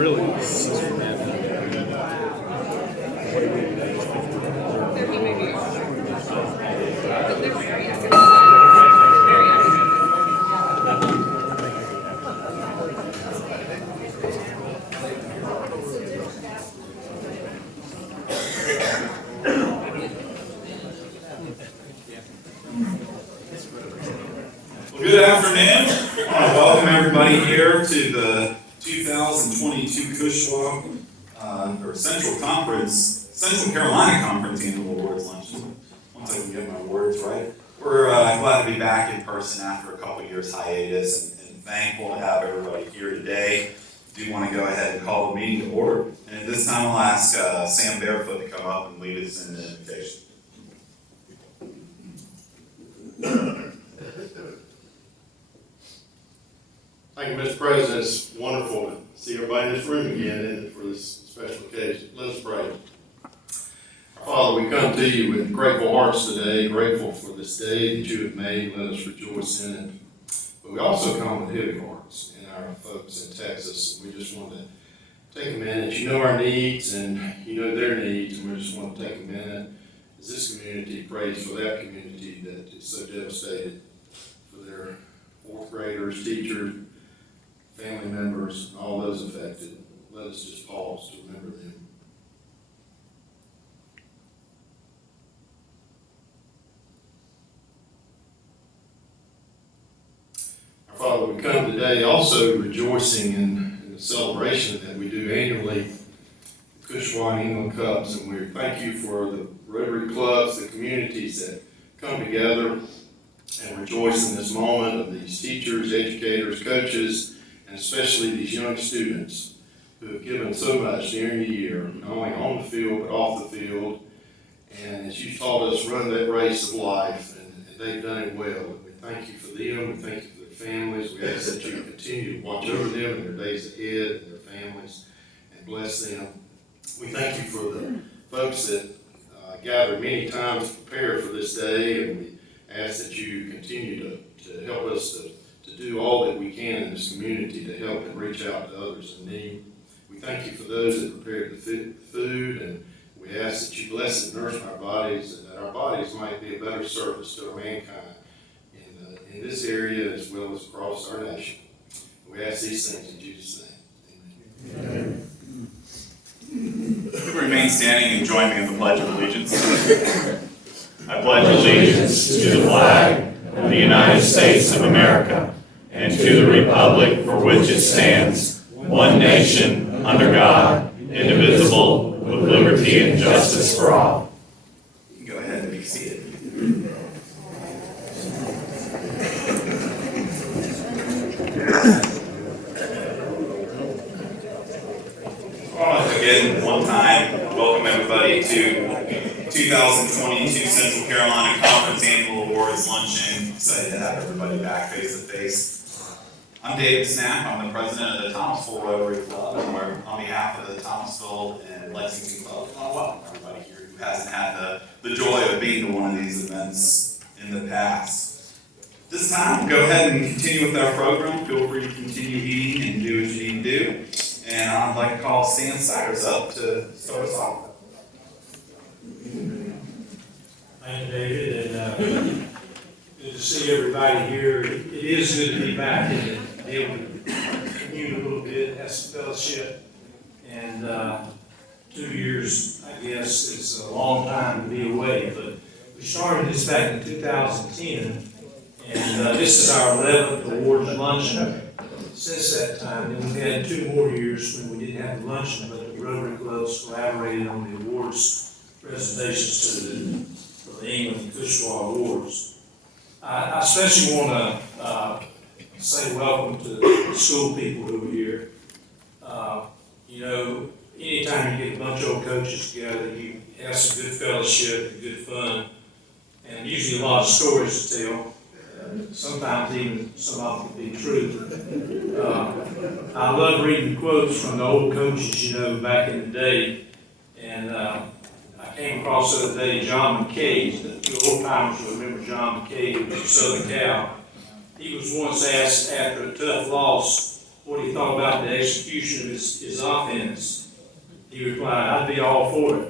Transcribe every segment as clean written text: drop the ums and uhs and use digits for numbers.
Really? Well, good afternoon. I want to welcome everybody here to the 2022 Cushwa or Central Carolina Conference Annual Awards Luncheon. Once I can get my words right. We're glad to be back in person after a couple years hiatus and thankful to have everybody here today. I do want to go ahead and call the meeting to order. And at this time I'll ask Sam Barefoot to come up and lead us in the invitation. Thank you, Mr. President. It's wonderful to see everybody in this room again and for this special occasion. Let us pray. Our Father, we come to you with grateful hearts today, grateful for this day that you have made. Let us rejoice in it. But we also come with heavy hearts in our folks in Texas. We just want to take a minute. You know our needs and you know their needs, and we just want to take a minute as this community prays for that community that is so devastated, for their fourth graders, teachers, family members, and all those affected. Let us just pause to remember them. Our Father, we come today also rejoicing in the celebration that we do annually, the Cushwa England Cups, and we thank you for the Rotary clubs, the communities that come together and rejoice in this moment of these teachers, educators, coaches, and especially these young students who have given so much during the year, not only on the field, but off the field. And as you taught us, run that race of life, and they've done it well. And we thank you for them, we thank you for their families. We ask that you continue to watch over them in their days ahead and their families, and bless them. We thank you for the folks that gather many times to prepare for this day, and we ask that you continue to help us to do all that we can in this community to help and reach out to others in need. We thank you for those that prepared the food, and we ask that you bless and nourish our bodies, and that our bodies might be a better service to our mankind in this area as well as across our nation. We ask these things in Jesus' name. Amen. Remain standing and join me in the Pledge of Allegiance. I pledge allegiance to the flag of the United States of America and to the republic for which it stands, one nation, under God, indivisible, with liberty and justice for all. You can go ahead and be seated. Again, one time, welcome everybody to 2022 Central Carolina Conference Annual Awards Luncheon. Excited to have everybody back face to face. I'm David Snap. I'm the president of the Thomasville Rotary Club, and we're on behalf of the Thomasville and Lexington Club. I want to welcome everybody here who hasn't had the joy of being to one of these events in the past. This time, go ahead and continue with our program. Feel free to continue eating and do what you need to do. And I'd like to call Stan Cyrus up to start us off. Thank you, David, and good to see everybody here. It is good to be back and be able to commune a little bit, have some fellowship. And 2 years, I guess, is a long time to be away. But we started this back in 2010, and this is our 11th awards luncheon since that time. Then we had 2 more years when we didn't have the luncheon, but the Rotary clubs collaborated on the awards presentations for the England and Cushwa Awards. I especially want to say welcome to the school people who are here. You know, anytime you get a bunch of old coaches together, you have some good fellowship and good fun, and usually a lot of stories to tell. Sometimes even some of them can be true. I love reading quotes from the old coaches, you know, back in the day. And I came across the other day John McKay. The old timers will remember John McKay, who was a Southern Cal. He was once asked after a tough loss what he he thought about the execution of his offense, he replied, "I'd be all for it."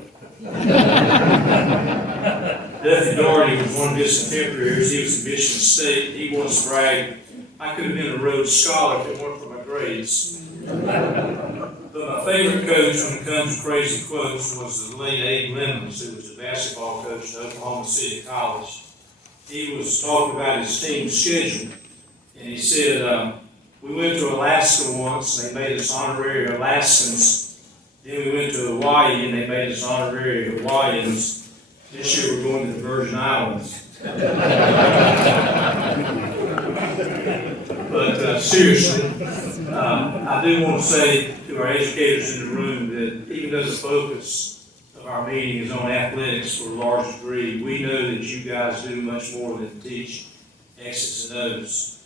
Duffy Daugherty was one of his contemporaries. He was in Michigan State. He once bragged, "I could have been a Rhodes Scholar if it weren't for my grades." But my favorite coach when it comes to crazy quotes was the late Abe Lemons, who was a basketball coach at Oklahoma City College. He was talking about his team's schedule, and he said, "We went to Alaska once, and they made us honorary Alaskans. Then we went to Hawaii, and they made us honorary Hawaiians. This year we're going to the Virgin Islands." But seriously, I do want to say to our educators in the room that even though the focus of our meeting is on athletics for a large degree, we know that you guys do much more than teach X's and O's.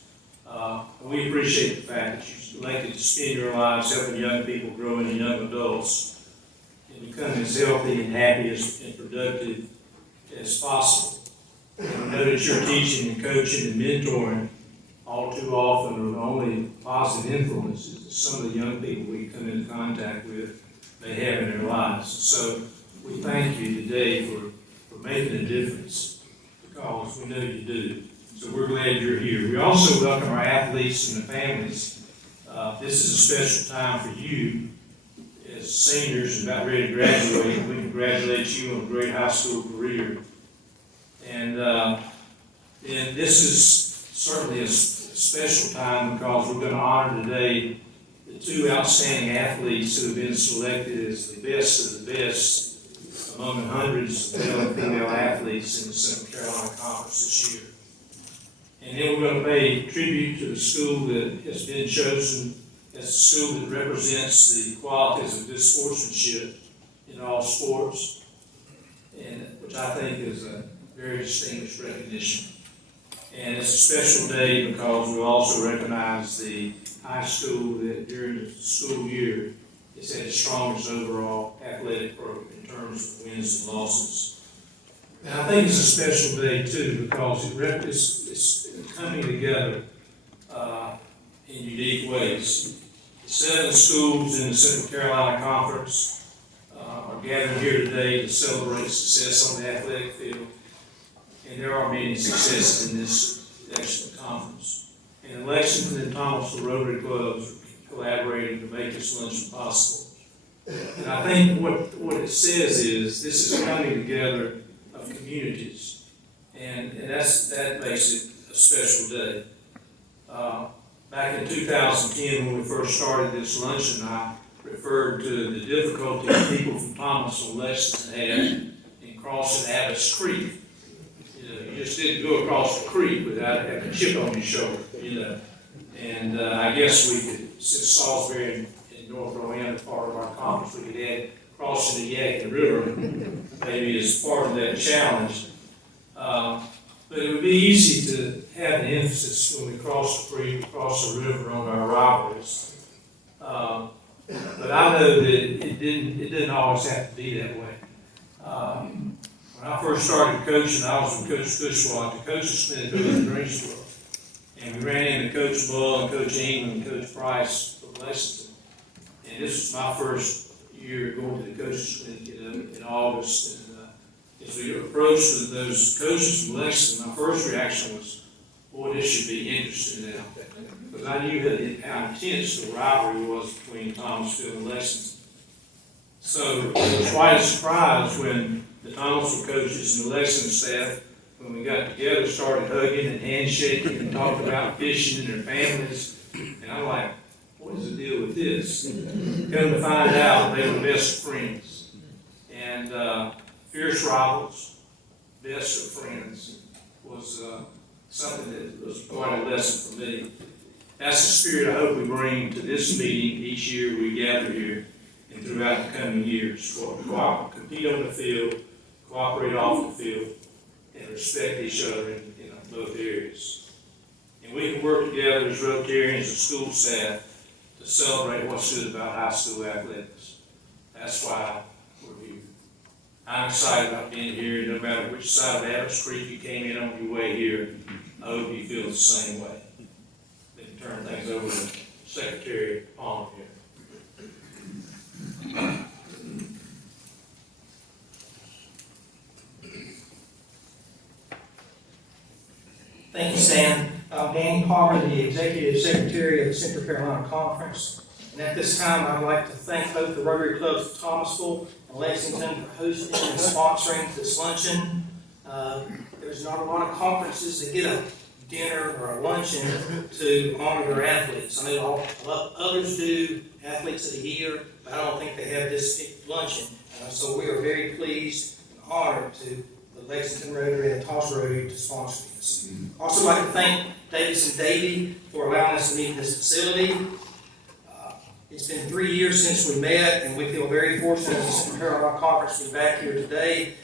We appreciate the fact that you elected to spend your lives helping young people grow into young adults and become as healthy and happy and productive as possible. And we know that your teaching and coaching and mentoring all too often are the only positive influences that some of the young people we come into contact with may have in their lives. So we thank you today for making a difference, because we know you do. So we're glad you're here. We also welcome our athletes and the families. This is a special time for you as seniors about ready to graduate. We congratulate you on a great high school career. And this is certainly a special time because we're going to honor today the two outstanding athletes who have been selected as the best of the best among the hundreds of male and female athletes in the Central Carolina Conference this year. And then we're going to pay tribute to the school that has been chosen as the school that represents the qualities of good sportsmanship in all sports, and which I think is a very distinguished recognition. And it's a special day because we also recognize the high school that during the school year has had the strongest overall athletic program in terms of wins and losses. And I think it's a special day too because it's coming together in unique ways. The 7 schools in the Central Carolina Conference are gathered here today to celebrate success on the athletic field. And there are many successes in this excellent conference. And Lexington and Thomasville Rotary Clubs are collaborating to make this luncheon possible. And I think what it says is this is coming together of communities. And that makes it a special day. Back in 2010, when we first started this luncheon, I referred to the difficulty people from Thomasville and Lexington had in crossing Abbotts Creek. You just didn't go across the creek without having a chip on your shoulder, And I guess we could, since Salisbury and North Rowan part of our conference, we could add crossing the Yadkin River maybe as part of that challenge. But it would be easy to have an emphasis when we cross the creek, cross the river on our rivalries. But I know that it didn't always have to be that way. When I first started coaching, I was with Coach Cushwa at the Coaches Clinic in Greensboro. And we ran into Coach Bull and Coach England and Coach Price from Lexington. And this was my first year going to the Coaches Clinic in August. And as we approached those coaches from Lexington, my first reaction was, boy, this should be interesting now. Because I knew how intense the rivalry was between Thomasville and Lexington. So it was quite a surprise when the Thomasville coaches and the Lexington staff, when we got together, started hugging and handshaking and talking about fishing and their families. And I'm like, what is the deal with this? Come to find out, they were best friends. And fierce rivals, best of friends, was something that was quite a lesson for me. That's the spirit I hope we bring to this meeting each year we gather here and throughout the coming years. Compete on the field, cooperate off the field, and respect each other in both areas. And we can work together as Rotarians and school staff to celebrate what's good about high school athletics. That's why we're here. I'm excited about being here, no matter which side of Abbotts Creek you came in on your way here. I hope you feel the same way. Then turn things over to Secretary Palmer here. Thank you, Stan. I'm Danny Palmer, the Executive Secretary of the Central Carolina Conference. And at this time, I'd like to thank both the Rotary Clubs of Thomasville and Lexington for hosting and sponsoring this luncheon. There's not a lot of conferences that get a dinner or a luncheon to honor their athletes. I know others do Athletes of the Year, but I don't think they have this big luncheon. So we are very pleased and honored to the Lexington Rotary and the Tulsa Rotary to sponsor this. Also like to thank Davis and Davey for allowing us to meet in this facility. It's been 3 years since we met, and we feel very fortunate as the Central Carolina Conference to be back here today.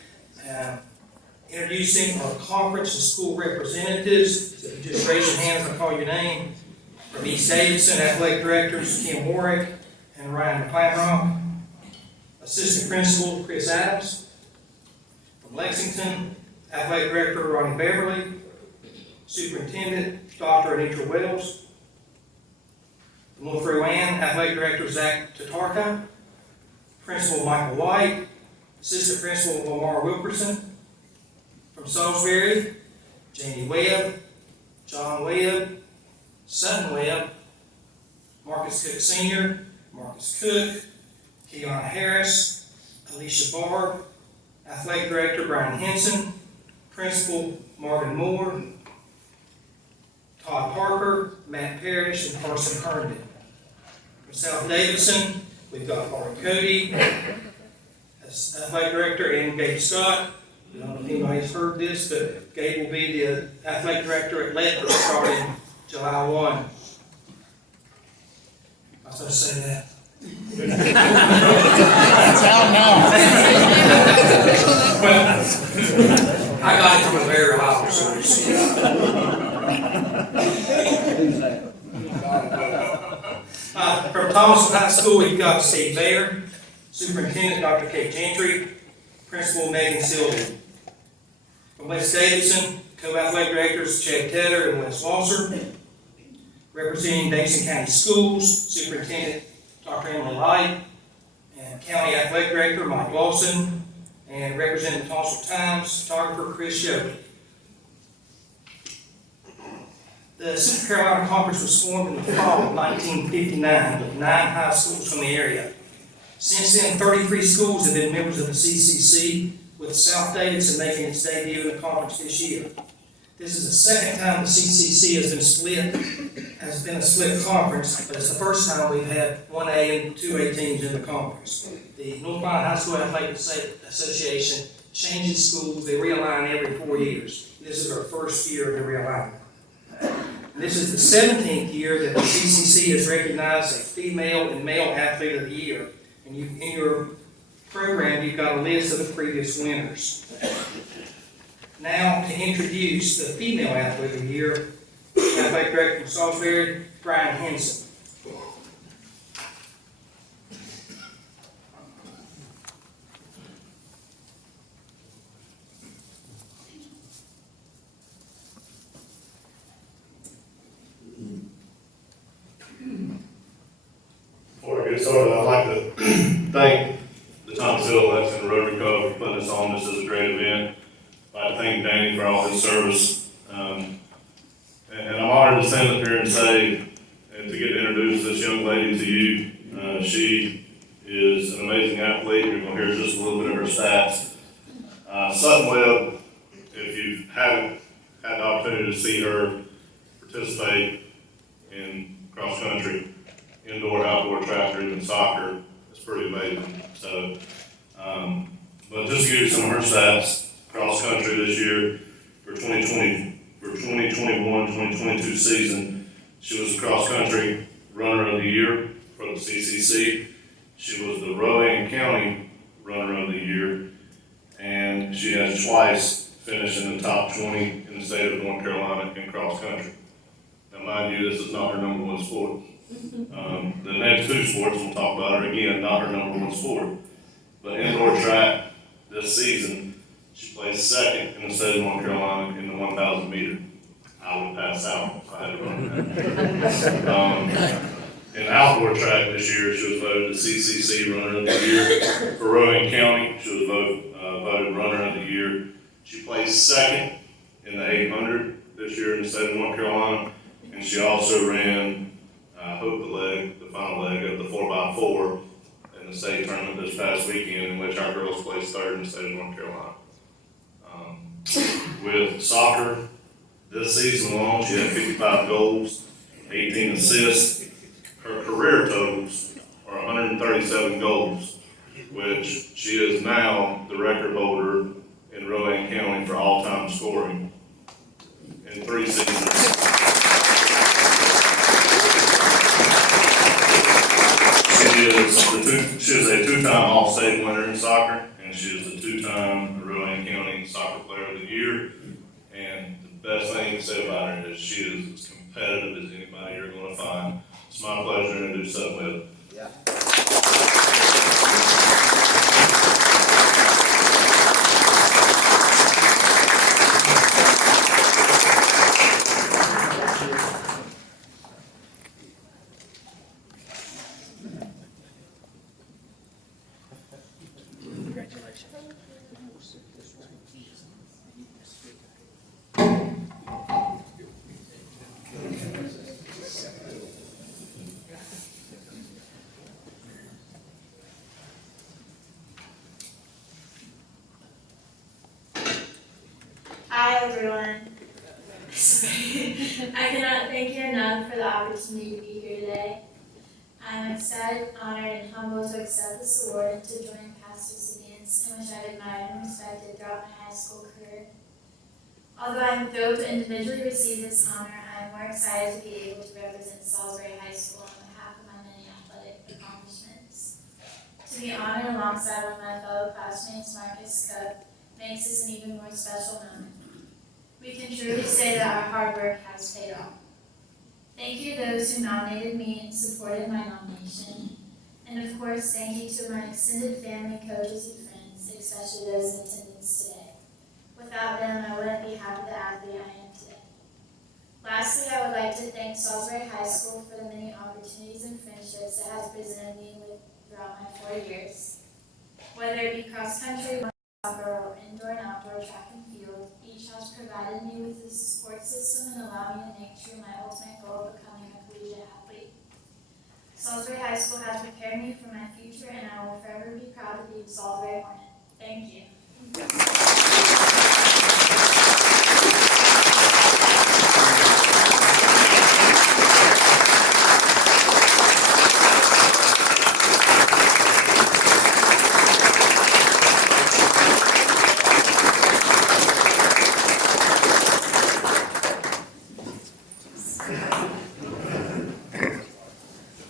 Introducing our conference and school representatives. So if you just raise your hand if I call your name. From East Davidson, Athletic Directors Kim Warwick and Ryan McClanrock. Assistant Principal Chris Adams. From Lexington, Athletic Director Ronnie Beverly. Superintendent Dr. Anitra Wells. From North Rowan, Athletic Director Zach Tatarka. Principal Michael White. Assistant Principal Lamar Wilkerson. From Salisbury, Jamie Webb, John Webb, Sutton Webb, Marcus Cook Sr., Marcus Cook, Keon Harris, Alicia Barr, Athletic Director Brian Henson, Principal Marvin Moore, Todd Parker, Matt Parrish, and Carson Herndon. From South Davidson, we've got Art Cody, as Athletic Director, and Gabe Scott. I don't know if anybody's heard this, but Gabe will be the Athletic Director at Ledford starting July 1. I was going to say that. That's out now. Well, I got it from a very high source. From Thomasville High School, we've got Steve Bayer, Superintendent Dr. Kate Gentry, Principal Megan Sylvia. From West Davidson, Co-Athletic Directors Chad Tedder and Wes Walser. Representing Davidson County Schools, Superintendent Dr. Emily Light, and County Athletic Director Mike Lawson, and representing the Thomasville Times, photographer Chris Shepard. The Central Carolina Conference was formed in the fall of 1959 with 9 high schools from the area. Since then, 33 schools have been members of the CCC, with South Davidson making its debut in the conference this year. This is the second time the CCC has been a split conference, but it's the first time we've had 1A and 2A teams in the conference. The North Carolina High School Athletic Association changes schools, they realign every 4 years. This is our first year of the realignment. And this is the 17th year that the CCC has recognized a female and male athlete of the year. And in your program, you've got a list of the previous winners. Now, to introduce the female athlete of the year, Athletic Director from Salisbury, Brian Henson. Before I get started, I'd like to thank the Thomasville Lexington Rotary Club for putting this on. This is a great event. I'd like to thank Danny for all his service. And I'm honored to stand up here and say, and to get to introduce this young lady to you. She is an amazing athlete. You're going to hear just a little bit of her stats. Sutton Webb, if you haven't had the opportunity to see her participate in cross country, indoor, outdoor track, or even soccer, it's pretty amazing. So, but just to give you some of her stats, cross country this year for 2021-2022 season, she was the cross country runner of the year for the CCC. She was the rowing county runner of the year, and she has twice finished in the top 20 in the state of North Carolina in cross country. Now, mind you, this is not her number one sport. The next 2 sports, we'll talk about her again, not her number one sport. But indoor track this season, she placed second in the state of North Carolina in the 1,000 meter. I would pass out if I had to run that. outdoor track this year, she was voted the CCC Runner of the Year. For Rowan County, she was voted Runner of the Year. She placed second in the 800 this year in the state of North Carolina, and she also ran, the final leg of the 4x4 in the state tournament this past weekend, in which our girls placed third in the state of North Carolina. With soccer, this season alone, she had 55 goals, 18 assists. Her career totals are 137 goals, which she is now the record holder in Rowan County for all-time scoring in 3 seasons. She is a two-time All-State winner in soccer, and she is a two-time Rowan County Soccer Player of the Year. And the best thing to say about her is she is as competitive as anybody you're going to find. It's my pleasure to introduce Sutton. Hi everyone. I cannot thank you enough for the opportunity to be here today. I'm excited, honored, and humbled to accept this award and to join past recipients in which I've admired and respected throughout my high school career. Although I'm thrilled to individually receive this honor, I am more excited to be able to represent Salisbury High School on behalf of my many athletic accomplishments. To be honored alongside one of my fellow classmates, Marcus Cup, makes this an even more special moment. We can truly say that our hard work has paid off. Thank you to those who nominated me and supported my nomination. And of course, thank you to my extended family, coaches, and friends, especially those in attendance today. Without them, I wouldn't be half the athlete I am today. Lastly, I would like to thank Salisbury High School for the many opportunities and friendships it has presented me with throughout my 4 years. Whether it be cross country, soccer, or indoor and outdoor track and field, each has provided me with a support system and allowed me to make true my ultimate goal of becoming a collegiate athlete. Salisbury High School has prepared me for my future, and I will forever be proud to be a Salisbury Hornet. Thank you.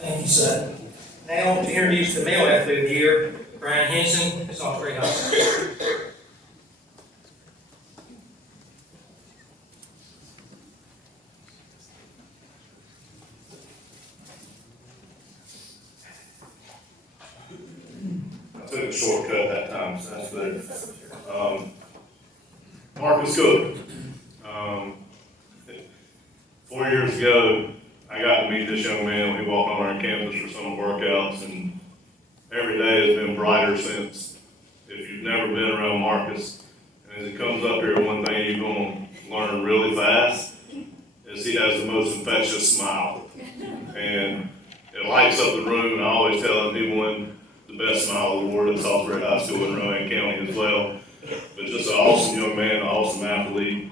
Thank you, Sutton. Now to introduce the male athlete of the year, Brian Henson, Salisbury High School. I took a shortcut that time, so that's good. Marcus Cook. 4 years ago, I got to meet this young man when he walked on our campus for some workouts, and every day has been brighter since. If you've never been around Marcus, and as he comes up here, one thing you're going to learn really fast is he has the most infectious smile. And it lights up the room, and I always tell him he won the best smile award at Salisbury High School in Rowan County as well. But just an awesome young man, an awesome athlete.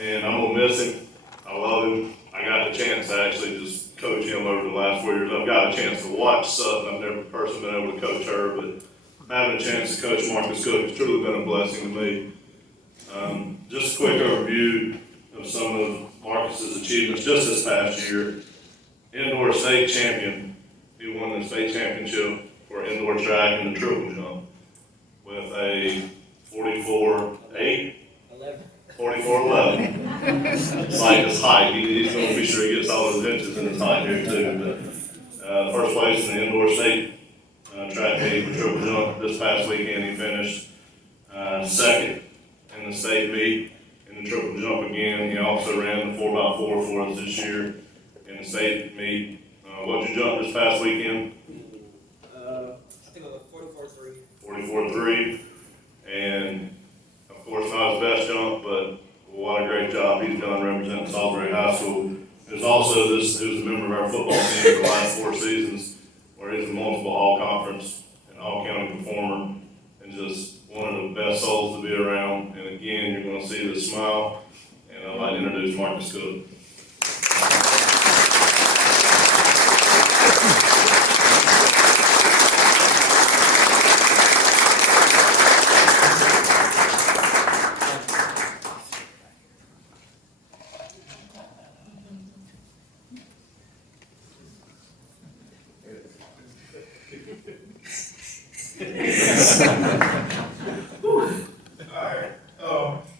And I'm gonna miss him. I love him. I got the chance to actually just coach him over the last 4 years. I've got a chance to watch Sutton. I've never personally been able to coach her, but having a chance to coach Marcus Cook has truly been a blessing to me. Just a quick overview of some of Marcus's achievements just this past year. Indoor state champion. He won the state championship for indoor track and the triple jump with a 44.8. 44.11. It's like his height. He's going to be sure he gets all those inches in his height here too. But first place in the indoor state track meet for triple jump this past weekend. He finished second in the state meet in the triple jump again. He also ran the 4x4 for us this year in the state meet What'd you jump this past weekend? I think it was 44-3. 44.3. And of course, not his best jump, but what a great job he's done representing Salisbury High School. There's also this, who's a member of our football team for the last 4 seasons, where he's a multiple all-conference and all-county performer, and just one of the best souls to be around. And again, you're gonna see the smile, and I'd like to introduce Marcus Cook.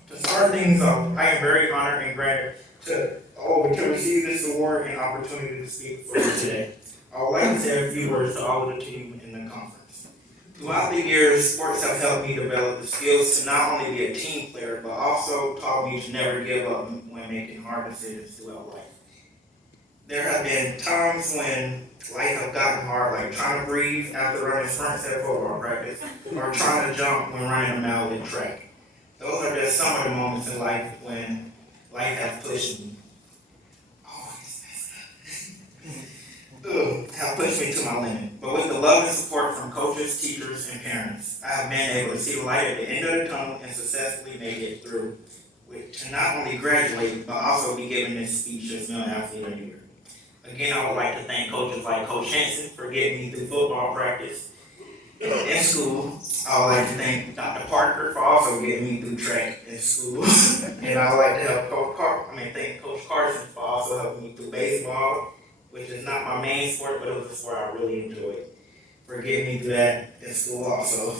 To start things off, I am very honored and grateful to receive this award and opportunity to speak for you today. I would like to say a few words to all of the team in the conference. Throughout the years, sports have helped me develop the skills to not only be a team player, but also taught me to never give up when making hard decisions throughout life. There have been times when life has gotten hard, like trying to breathe after running sprint set football practice, or trying to jump when running a mile in track. Those are just some of the moments in life when life has pushed me. Have pushed me to my limit. But with the love and support from coaches, teachers, and parents, I have been able to see the light at the end of the tunnel and successfully make it through. To not only graduate, but also be given this speech as Male Athlete of the Year. Again, I would like to thank coaches like Coach Henson for getting me through football practice. In school, I would like to thank Dr. Parker for also getting me through track in school. And I would like to thank Coach Carson for also helping me through baseball, which is not my main sport, but it was a sport I really enjoyed, for getting me through that in school also.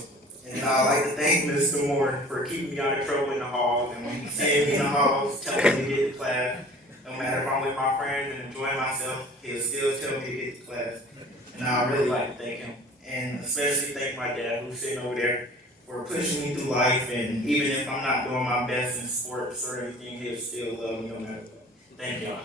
And I would like to thank Mr. Moore for keeping me out of trouble in the halls, and when he saved me in the halls, telling me to get to class. No matter if I'm with my friends and enjoying myself, he'll still tell me to get to class. And I really like to thank him. And especially thank my dad, who's sitting over there, for pushing me through life. And even if I'm not doing my best in sports or anything, he'll still love me no matter what. Thank y'all.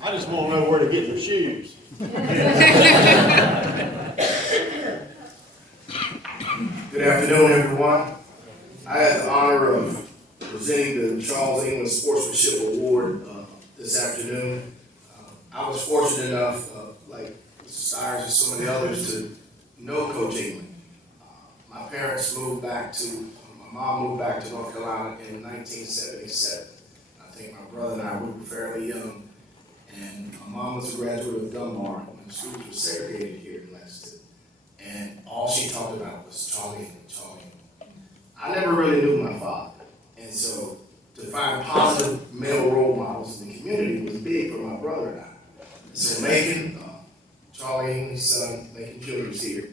I just want to know where to get my shoes. Good afternoon, everyone. I had the honor of presenting the Charles England Sportsmanship Award this afternoon. I was fortunate enough, like Mr. Stires and so many others, to know Coach England. My mom moved back to North Carolina in 1977. I think my brother and I were fairly young. And my mom was a graduate of Dunbar when the schools were segregated here in Lexington. And all she talked about was Charlie England, Charlie England. I never really knew my father. And so to find positive male role models in the community was big for my brother and I. So Macon, Charlie England's son, Macon Jr. is here.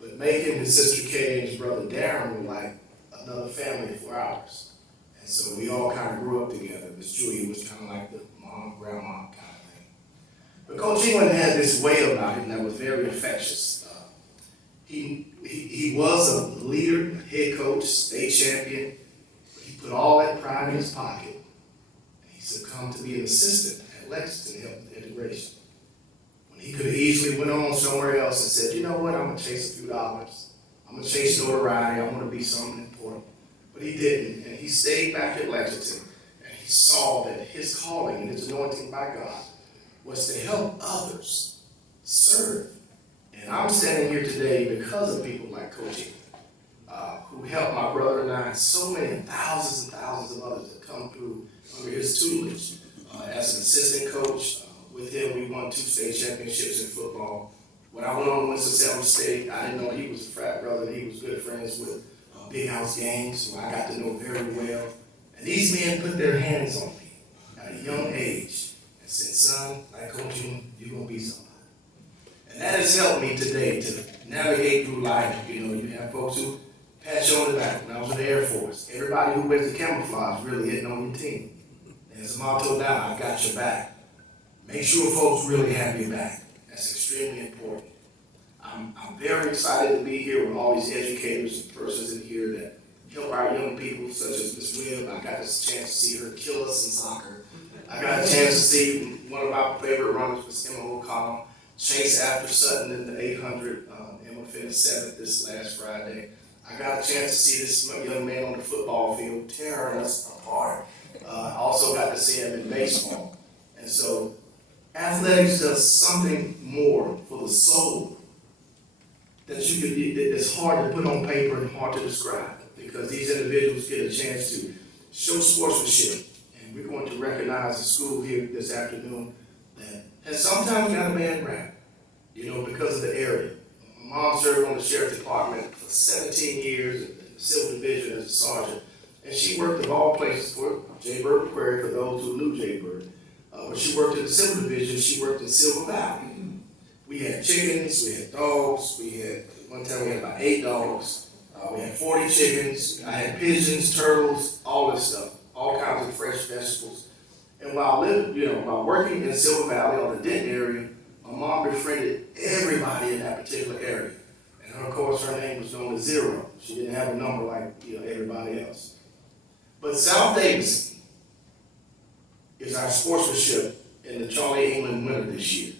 But Macon, his sister Kay, and his brother Darren were like another family for ours. And so we all kind of grew up together. Miss Julia was kind of like the mom, grandma kind of thing. But Coach England had this way about him that was very infectious. He was a leader, head coach, state champion. But he put all that pride in his pocket. And he succumbed to be an assistant at Lexington to help with integration. When he could have easily went on somewhere else and said, you know what, I'm going to chase a few dollars. I'm going to chase notoriety. I want to be something important. But he didn't. And he stayed back at Lexington. And he saw that his calling and his anointing by God was to help others serve. And I'm standing here today because of people like Coach England, who helped my brother and I, and so many thousands and thousands of others that come through under his tutelage. As an assistant coach, with him we won 2 state championships in football. When I went on to Winston-Salem State, I didn't know he was a frat brother. He was good friends with Big House Games, who I got to know very well. And these men put their hands on me at a young age and said, son, like Coach England, you're going to be somebody. And that has helped me today to navigate through life. You know, you have folks who pat you on the back. When I was in the Air Force, everybody who wears the camouflage really hitting on your team. And as a motto now, I got your back. Make sure folks really have your back. That's extremely important. I'm very excited to be here with all these educators and persons in here that help our young people, such as Ms. Webb. I got this chance to see her kill us in soccer. I got a chance to see one of our favorite runners, Ms. Emma O'Connell, chase after Sutton in the 800. Emma finished 7th this last Friday. I got a chance to see this young man on the football field tearing us apart. Also got to see him in baseball. And so athletics does something more for the soul that it's hard to put on paper and hard to describe, because these individuals get a chance to show sportsmanship. And we're going to recognize a school here this afternoon that has sometimes got a bad rap, because of the area. My mom served on the sheriff's department for 17 years in the civil division as a sergeant, and she worked of all places for J. Bird Prairie, for those who knew J. Bird. When she worked in the civil division, she worked in Silver Valley. We had chickens, we had dogs, one time we had about 8 dogs, we had 40 chickens, I had pigeons, turtles, all this stuff, all kinds of fresh vegetables. And while working in Silver Valley or the Denton area, my mom befriended everybody in that particular area. And of course, her name was known as Zero. She didn't have a number like everybody else. But South Davidson is our sportsmanship in the Charlie England winner this year.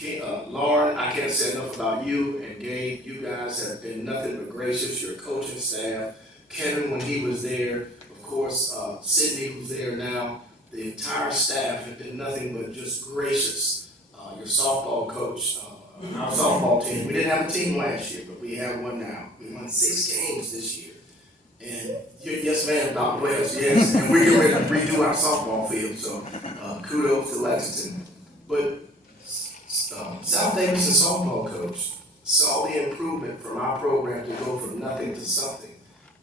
And Lauren, I can't say enough about you and Gabe. You guys have been nothing but gracious. Your coaching staff, Kevin when he was there, of course, Sydney who's there now. The entire staff have been nothing but just gracious. Your softball coach, our softball team. We didn't have a team last year, but we have one now. We won 6 games this year. And yes, ma'am, Dr. Wells, yes. And we're getting ready to redo our softball field, so kudos to Lexington. But South Davidson softball coach saw the improvement from our program to go from nothing to something,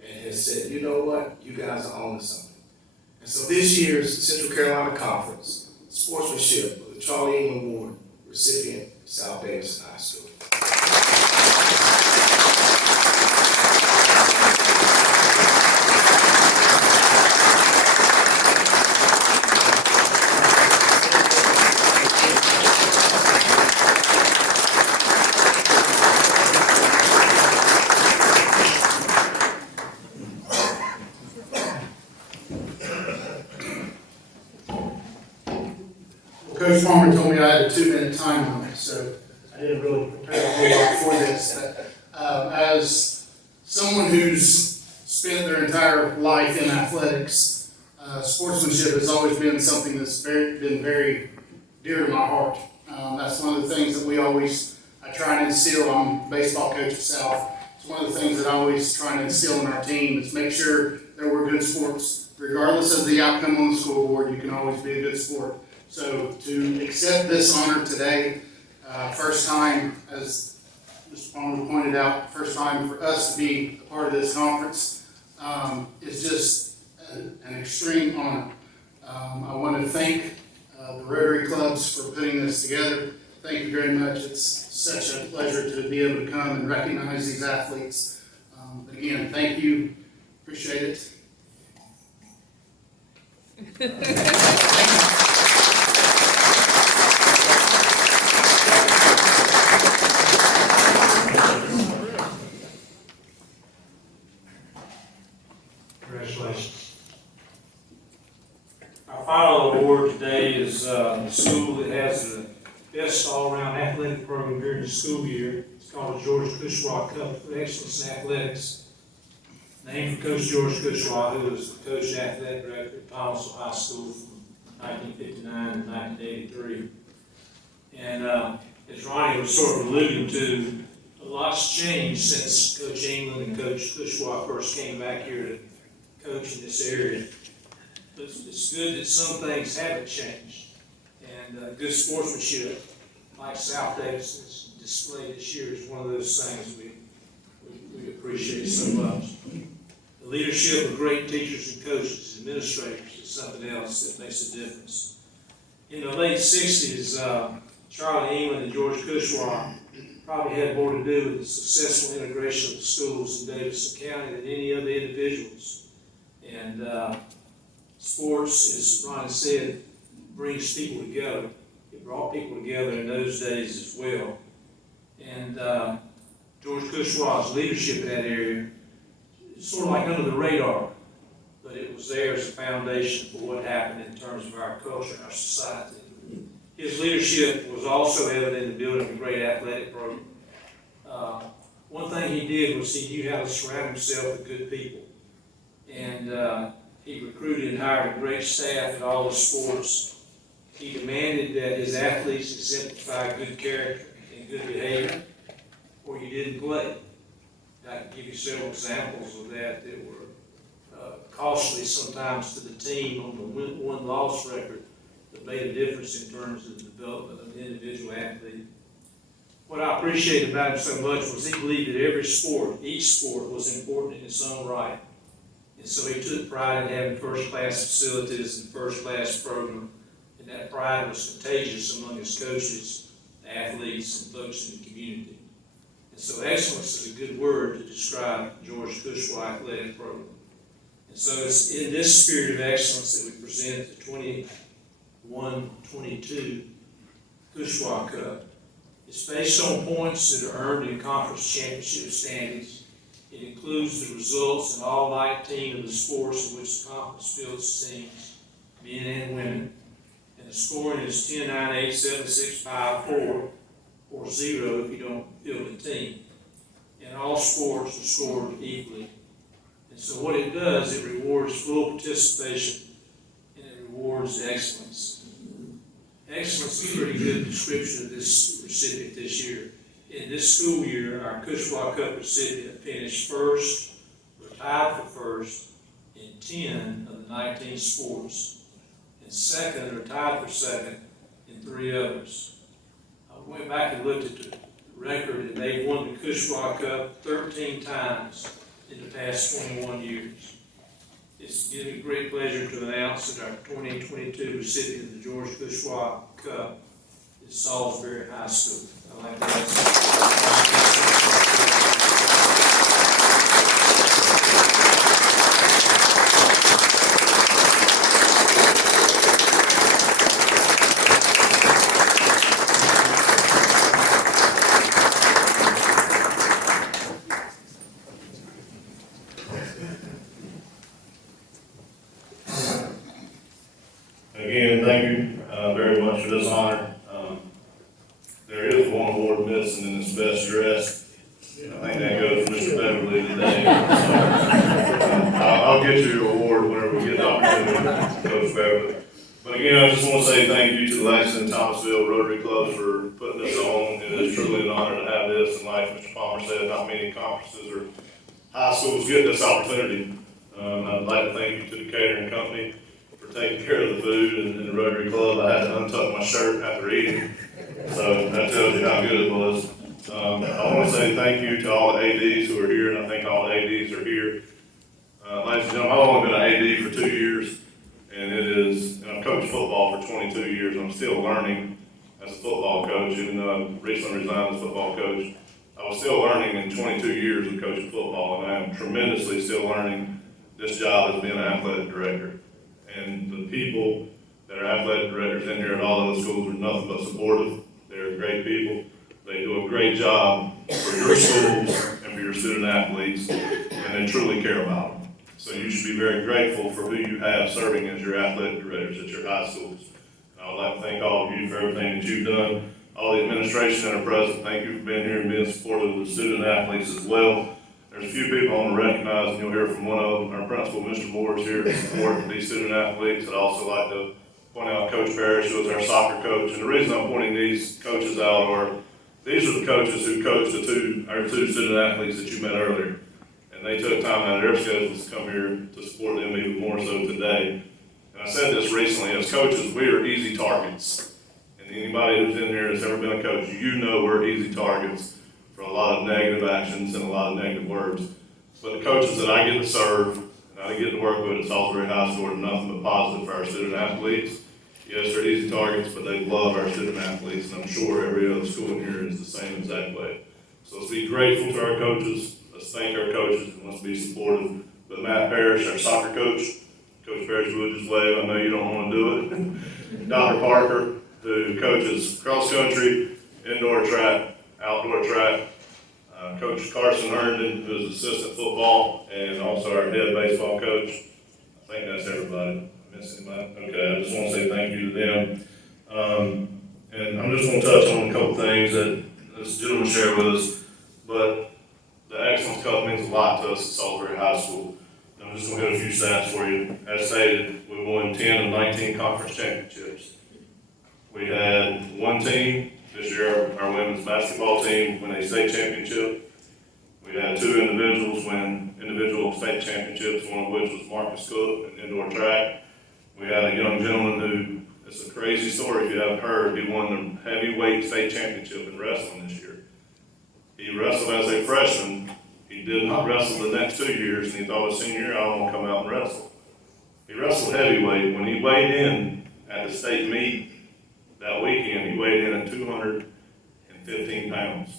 and has said, you know what, you guys are on to something. And so this year's Central Carolina Conference sportsmanship of the Charlie England Award recipient, South Davidson High School. Coach Farmer told me I had a 2-minute time limit, so I didn't really prepare a whole lot for this. But as someone who's spent their entire life in athletics, sportsmanship has always been something that's been very dear to my heart. That's one of the things that I try and instill. I'm a baseball coach at South. It's one of the things that I always try to instill in our team is make sure that we're good sports. Regardless of the outcome on the school board, you can always be a good sport. So to accept this honor today, first time, as Mr. Palmer pointed out, first time for us to be a part of this conference, is just an extreme honor. I want to thank the Rotary Clubs for putting this together. Thank you very much. It's such a pleasure to be able to come and recognize these athletes. But again, thank you. Appreciate it. Congratulations. Our final award today is the school that has the best all-around athletic program during the school year. It's called the George Cushwa Cup for Excellence in Athletics. Named for Coach George Cushwa, who was the coach and athletic director at Thomasville High School from 1959 to 1983. And as Ronnie was sort of alluding to, a lot's changed since Coach England and Coach Cushwa first came back here to coach in this area. But it's good that some things haven't changed. And good sportsmanship, like South Davidson's displayed this year, is one of those things we appreciate so much. The leadership of great teachers and coaches, administrators, is something else that makes a difference. In the late 60s, Charlie England and George Cushwa probably had more to do with the successful integration of the schools in Davidson County than any other individuals. And Sports, as Ron said, brings people together. It brought people together in those days as well. And George Cushwa's leadership in that area is sort of like under the radar, but it was there as a foundation for what happened in terms of our culture and our society. His leadership was also evident in building a great athletic program. One thing he did was he knew how to surround himself with good people. And he recruited and hired a great staff at all the sports. He demanded that his athletes exemplify good character and good behavior, or you didn't play. I can give you several examples of that that were costly sometimes to the team on the win-loss record that made a difference in terms of the development of the individual athlete. What I appreciated about him so much was he believed that every sport, each sport, was important in its own right. And so he took pride in having first-class facilities and first-class program, and that pride was contagious among his coaches, the athletes, and folks in the community. And so excellence is a good word to describe George Cushwa athletic program. And so it's in this spirit of excellence that we present the 21-22 Cushwa Cup. It's based on points that are earned in conference championship standings. It includes the results in all 19 of the sports in which the conference fields teams, men and women. And the scoring is 10, 9, 8, 7, 6, 5, 4, or 0 if you don't field a team. And all sports are scored equally. And so what it does, it rewards full participation and it rewards excellence. Excellence is a pretty good description of this recipient this year. In this school year, our Cushwa Cup recipient finished first, or tied for first, in 10 of the 19 sports, and second, or tied for second, in 3 others. I went back and looked at the record, and they've won the Cushwa Cup 13 times in the past 21 years. It's giving me great pleasure to announce that our 2022 recipient of the George Cushwa Cup is Salisbury High School. I'd like to Again, thank you very much for this honor. There is one award missing in this best dress. I think that goes to Mr. Beverly today. I'll get you your award whenever we get the opportunity, Coach Beverly. But again, I just want to say thank you to the Lexington Thomasville Rotary Club for putting this on. It is truly an honor to have this, and like Mr. Palmer said, not many conferences or high schools get this opportunity. I'd like to thank you to the catering company for taking care of the food and the Rotary Club. I had to untuck my shirt after eating, so that tells you how good it was. I want to say thank you to all the ADs who are here, and I think all the ADs are here. Ladies and gentlemen, I've only been an AD for 2 years, and I've coached football for 22 years. I'm still learning as a football coach, even though I recently resigned as football coach. I was still learning in 22 years of coaching football, and I am tremendously still learning this job as being an athletic director. And the people that are athletic directors in here at all other schools are nothing but supportive. They're great people. They do a great job for your schools and for your student athletes, and they truly care about them. So you should be very grateful for who you have serving as your athletic directors at your high schools. And I would like to thank all of you for everything that you've done. All the administration that are present, thank you for being here and being supportive of the student athletes as well. There's a few people I want to recognize, and you'll hear from one of them. Our principal, Mr. Moore, is here to support these student athletes. I'd also like to point out Coach Parrish, who is our soccer coach. And the reason I'm pointing these coaches out are these are the coaches who coached our two student athletes that you met earlier. And they took time out of their schedules to come here to support them even more so today. And I said this recently, as coaches, we are easy targets. And anybody who's in here that's ever been a coach, you know we're easy targets for a lot of negative actions and a lot of negative words. But the coaches that I get to serve and I get to work with at Salisbury High School are nothing but positive for our student athletes. Yes, they're easy targets, but they love our student athletes, and I'm sure every other school in here is the same exact way. So let's be grateful to our coaches, let's thank our coaches, and let's be supportive. But Matt Parrish, our soccer coach, Coach Bearswood just waved, I know you don't want to do it. Dr. Parker, who coaches cross-country, indoor track, outdoor track. Coach Carson Herndon, who is assistant football and also our head baseball coach. I think that's everybody. Miss anybody? Okay, I just want to say thank you to them. And I'm just going to touch on a couple things that this gentleman shared with us, but the Excellence Cup means a lot to us at Salisbury High School. And I'm just going to hit a few stats for you. As stated, we won 10 of 19 conference championships. We had one team this year, our women's basketball team, win a state championship. We had two individuals win individual state championships, one of which was Marcus Cook in indoor track. We had a young gentleman who, it's a crazy story if you haven't heard, he won the heavyweight state championship in wrestling this year. He wrestled as a freshman. He did not wrestle the next 2 years, and he thought his senior year, I want to come out and wrestle. He wrestled heavyweight. When he weighed in at the state meet that weekend, he weighed in at 215 pounds.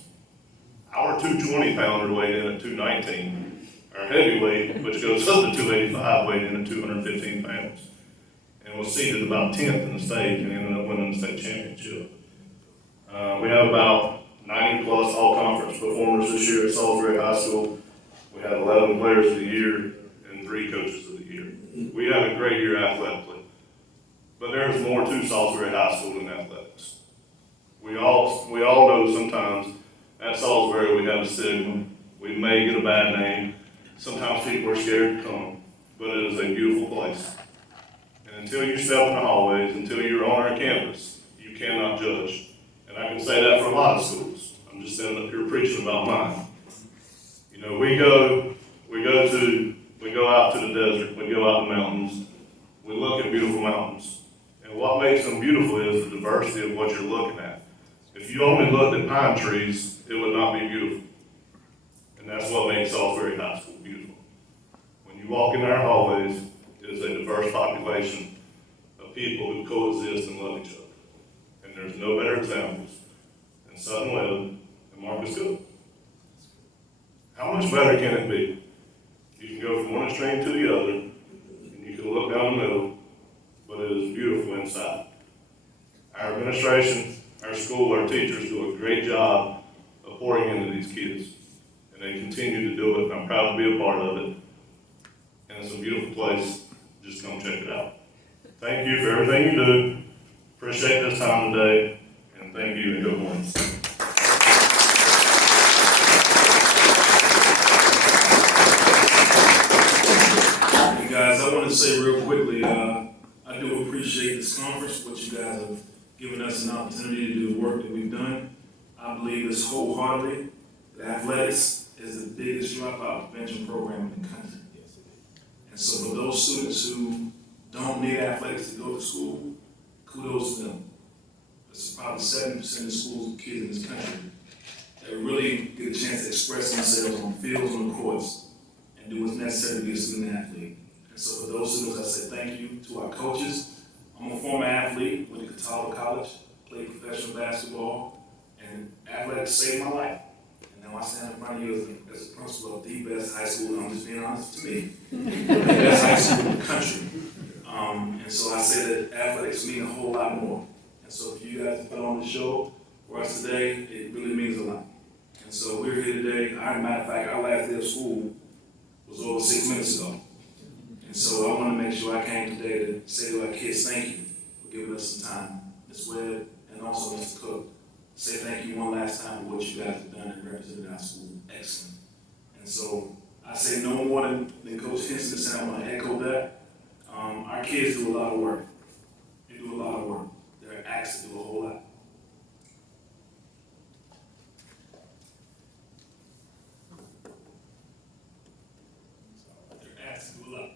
Our 220-pounder weighed in at 219. Our heavyweight, which goes up to 285, weighed in at 215 pounds. And was seated about 10th in the state and ended up winning the state championship. We have about 90 plus all-conference performers this year at Salisbury High School. We had 11 players of the year and 3 coaches of the year. We had a great year athletically. But there's more to Salisbury High School than athletics. We all know sometimes at Salisbury we have a stigma. We may get a bad name. Sometimes people are scared to come, but it is a beautiful place. And until you step in the hallways, until you're on our campus, you cannot judge. And I can say that for a lot of schools. I'm just standing up here preaching about mine. You know, we go out to the desert, we go out to the mountains, we look at beautiful mountains. And what makes them beautiful is the diversity of what you're looking at. If you only looked at pine trees, it would not be beautiful. And that's what makes Salisbury High School beautiful. When you walk in our hallways, it is a diverse population of people who coexist and love each other. And there's no better examples than Sutton Webb and Marcus Cook. How much better can it be? You can go from one extreme to the other, and you can look down the middle, but it is beautiful inside. Our administration, our school, our teachers do a great job of pouring into these kids, and they continue to do it, and I'm proud to be a part of it. And it's a beautiful place. Just come check it out. Thank you for everything you do. Appreciate this time today, and thank you, and good morning. Hey guys, I want to say real quickly, I do appreciate this conference, what you guys have given us an opportunity to do the work that we've done. I believe this wholeheartedly that athletics is the biggest dropout prevention program in the country. And so for those students who don't need athletics to go to school, kudos to them. This is probably 70% of the schools and kids in this country that really get a chance to express themselves on fields, on the courts, and do what's necessary to be a student athlete. And so for those students, I say thank you to our coaches. I'm a former athlete, went to Catawba College, played professional basketball, and athletics saved my life. And now I stand in front of you as a principal of the best high school, and I'm just being honest to me, the best high school in the country. And so I say that athletics mean a whole lot more. And so for you guys to put on the show for us today, it really means a lot. And so we're here today. Matter of fact, our last day of school was over 6 minutes ago. And so I want to make sure I came today to say to our kids, thank you for giving us some time. Ms. Webb and also Mr. Cook, say thank you one last time for what you guys have done and represented our school. Excellent. And so I say no more than Coach Henson said. I want to echo that. Our kids do a lot of work. They do a lot of work. They're asked to do a whole lot. They're asked to do a lot.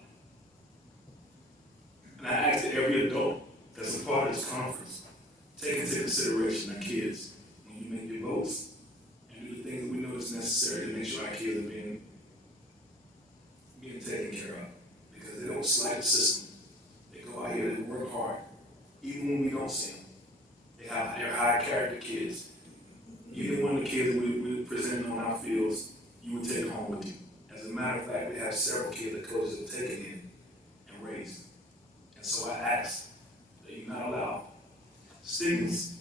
And I ask that every adult that's a part of this conference take into consideration our kids when you make your votes and do the things that we know is necessary to make sure our kids are being taken care of. Because they don't slight the system. They go out here and work hard, even when we don't see them. They're high character kids. Either one of the kids that we presented on our fields, you would take home with you. As a matter of fact, we have several kids that coaches have taken in and raised. And so I ask that you not allow students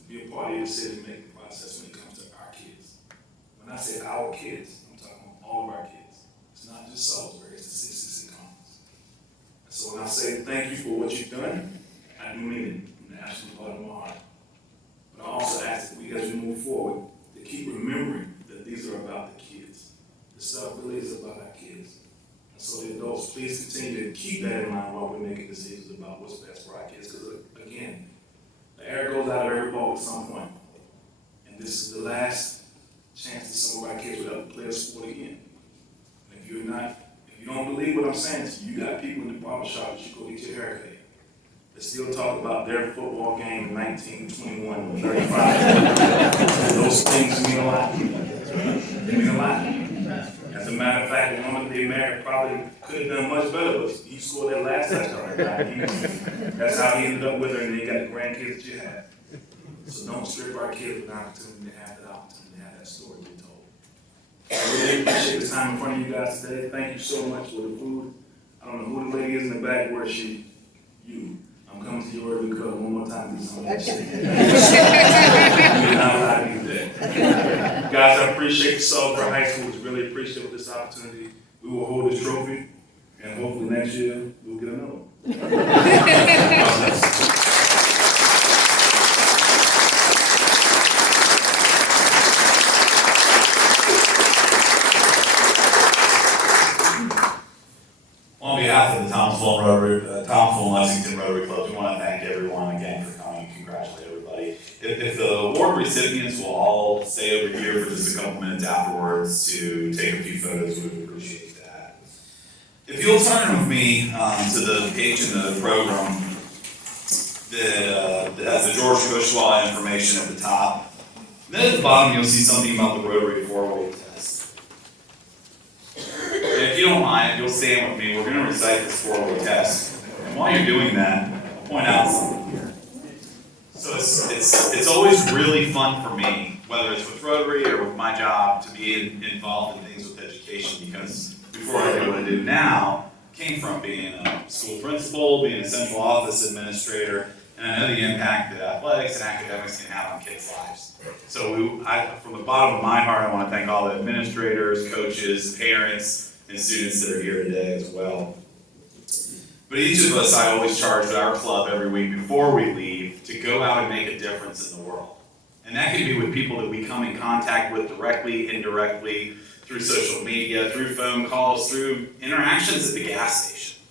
to be a part of your decision-making process when it comes to our kids. When I say our kids, I'm talking about all of our kids. It's not just Salisbury, it's the CCC conference. And so when I say thank you for what you've done, I do mean it from the absolute bottom of my heart. But I also ask that we, as we move forward, to keep remembering that these are about the kids. This stuff really is about our kids. And so the adults, please continue to keep that in mind while we're making decisions about what's best for our kids. Because again, the air goes out of every ball at some point. And this is the last chance that some of our kids will ever play a sport again. And if you don't believe what I'm saying to you, you got people in the barbershop that you go get your haircut at. They still talk about their football game in 1921 and 35. Those things mean a lot. They mean a lot. As a matter of fact, the woman they married probably could have done much better, but he scored that last touchdown. That's how he ended up with her, and they got the grandkids that you have. So don't strip our kids of the opportunity to have that opportunity to have that story be told. I really appreciate the time in front of you guys today. Thank you so much for the food. I don't know who the lady is in the back. Where is she? You. I'm coming to your early club one more time. You're not allowed to do that. Guys, I appreciate the Salisbury High School. It's really appreciative of this opportunity. We will hold this trophy, and hopefully next year we'll get another one. On behalf of the Thomasville and Lexington Rotary Club, we want to thank everyone again for coming and congratulate everybody. If the award recipients will all stay over here for just a couple minutes afterwards to take a few photos, we would appreciate that. If you'll turn with me to the page in the program that has the George Cushwa information at the top, then at the bottom you'll see something about the Rotary 4-way test. If you don't mind, you'll stand with me. We're going to recite this 4-way test. And while you're doing that, I'll point out something here. So it's always really fun for me, whether it's with Rotary or with my job, to be involved in things with education, because before I do what I do now, came from being a school principal, being a central office administrator, and I know the impact that athletics and academics can have on kids' lives. So from the bottom of my heart, I want to thank all the administrators, coaches, parents, and students that are here today as well. But each of us, I always charge our club every week before we leave to go out and make a difference in the world. And that can be with people that we come in contact with directly, indirectly, through social media, through phone calls, through interactions at the gas station.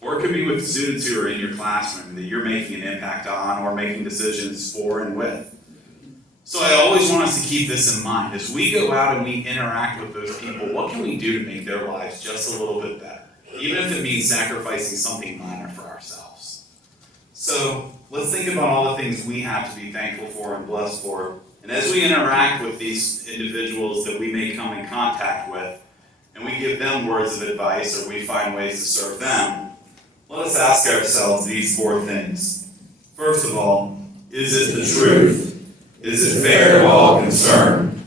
Or it could be with students who are in your classroom that you're making an impact on or making decisions for and with. So I always want us to keep this in mind. As we go out and we interact with those people, what can we do to make their lives just a little bit better? Even if it means sacrificing something minor for ourselves. So let's think about all the things we have to be thankful for and blessed for. And as we interact with these individuals that we may come in contact with, and we give them words of advice or we find ways to serve them, let us ask ourselves these 4 things. First of all, is it the truth? Is it fair to all concerned?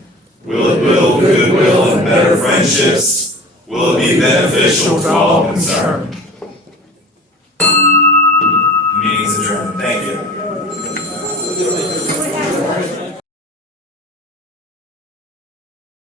Will it build goodwill and better friendships? Will it be beneficial to all concerned?